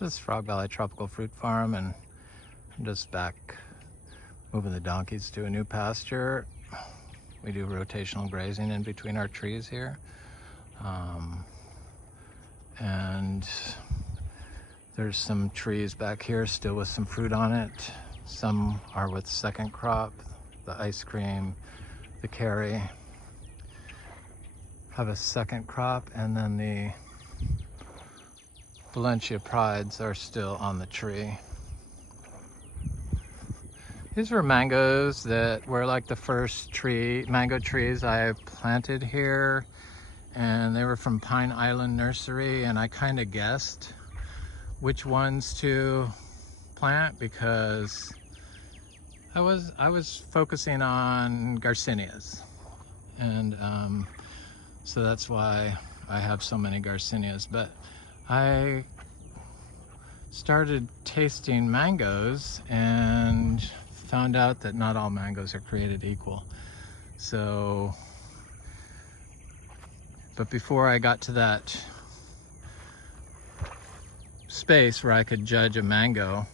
This is Frog Valley Tropical Fruit Farm, and I'm just back moving the donkeys to a new pasture. We do rotational grazing in between our trees here. And there's some trees back here still with some fruit on it. Some are with second crop. The ice cream, the carry have a second crop, and then the Valencia Prides are still on the tree. These were mangoes that were like the first mango trees I planted here, and they were from Pine Island Nursery, and I kind of guessed which ones to plant because I was focusing on Garcinias, and so that's why I have so many Garcinias. But I started tasting mangoes and found out that not all mangoes are created equal. So, but before I got to that space where I could judge a mango,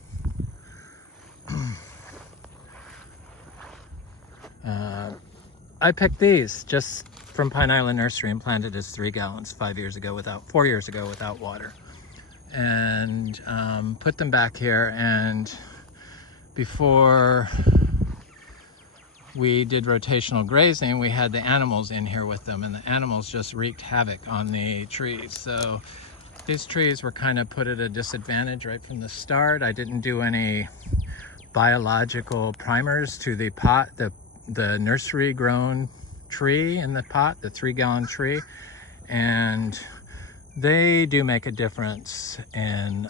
I picked these just from Pine Island Nursery and planted as 3 gallons 4 years ago without water, and put them back here. And before we did rotational grazing, we had the animals in here with them, and the animals just wreaked havoc on the trees. So these trees were kind of put at a disadvantage right from the start. I didn't do any biological primers to the pot, the nursery grown tree in the pot, the 3-gallon tree, and they do make a difference in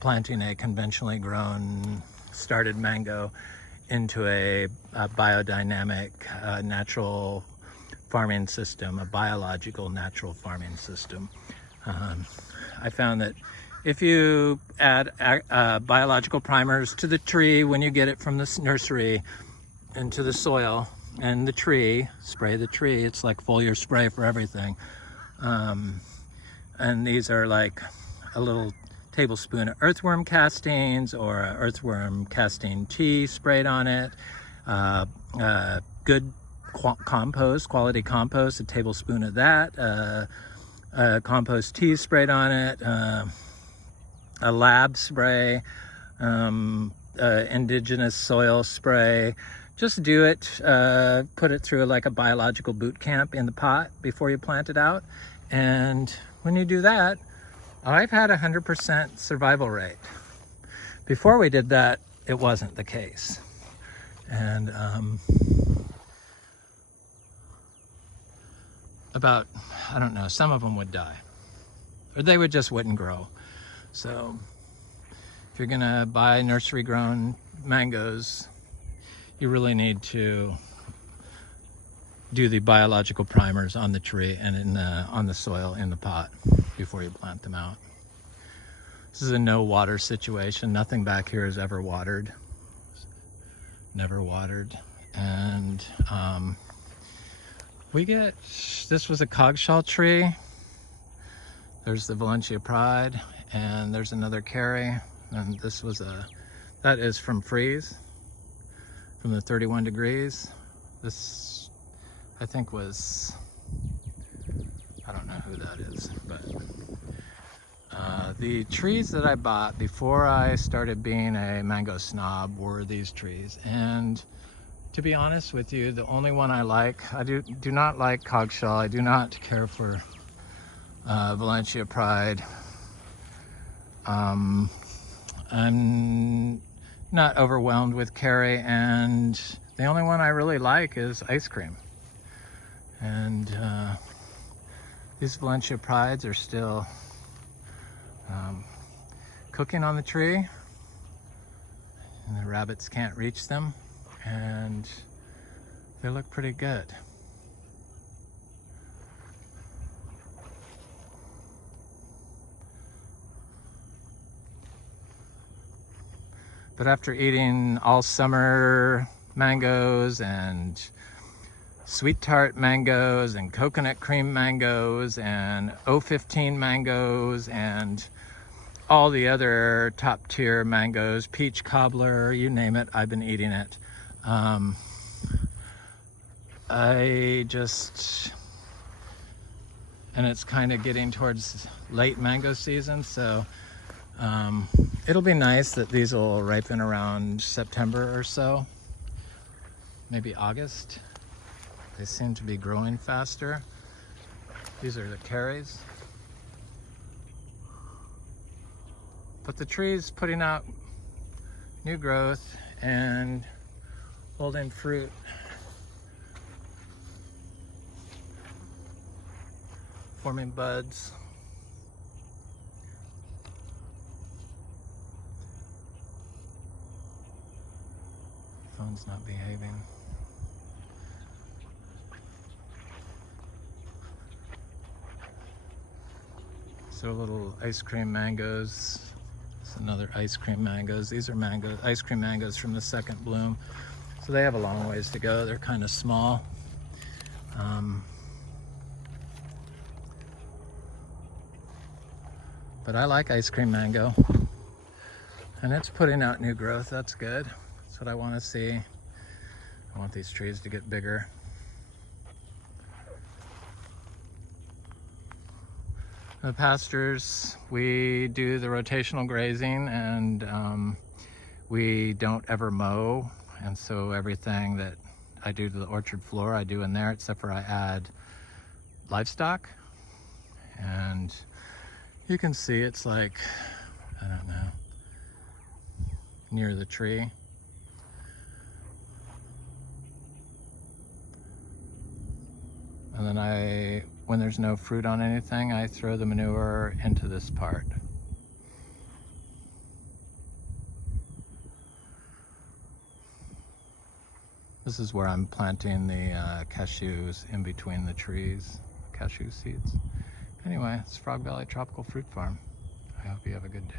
planting a conventionally grown started mango into a biodynamic natural farming system, a biological natural farming system. I found that if you add biological primers to the tree when you get it from the nursery into the soil and the tree, spray the tree, it's like foliar spray for everything. And these are like a little tablespoon of earthworm castings or earthworm casting tea sprayed on it. Good compost, quality compost, a tablespoon of that. Compost tea sprayed on it. A lab spray, indigenous soil spray. Just do it, put it through like a biological boot camp in the pot before you plant it out. And when you do that, I've had 100% survival rate. Before we did that, it wasn't the case. And about, I don't know, some of them would die, or they wouldn't grow. So if you're gonna buy nursery grown mangoes, you really need to do the biological primers on the tree and on the soil in the pot before you plant them out. This is a no water situation. Nothing back here is ever watered. Never watered. And this was a coggshall tree. There's the Valencia Pride, and there's another carry. And that is from freeze, from the 31 degrees. This, I think, was, I don't know who that is, but the trees that I bought before I started being a mango snob were these trees. And to be honest with you, the only one I like, I do not like coggshall. I do not care for Valencia Pride. I'm not overwhelmed with carry, and the only one I really like is ice cream. And these Valencia Prides are still cooking on the tree, and the rabbits can't reach them, and they look pretty good. But after eating all summer mangoes and sweet tart mangoes and coconut cream mangoes and 015 mangoes and all the other top tier mangoes, peach cobbler, you name it, I've been eating it. And it's kind of getting towards late mango season, so it'll be nice that these will ripen around September or so, maybe August. They seem to be growing faster. These are the carries. But the tree's putting out new growth and holding fruit. Forming buds. Phone's not behaving. So little ice cream mangoes. It's another ice cream mangoes. These are ice cream mangoes from the second bloom. So they have a long ways to go. They're kind of small. But I like ice cream mango. And it's putting out new growth. That's good. That's what I want to see. I want these trees to get bigger. The pastures, we do the rotational grazing, and we don't ever mow, and so everything that I do to the orchard floor I do in there, except for I add livestock. And you can see it's like, I don't know, near the tree. And then when there's no fruit on anything, I throw the manure into this part. This is where I'm planting the cashews in between the trees, cashew seeds. Anyway, it's Frog Valley Tropical Fruit Farm. I hope you have a good day.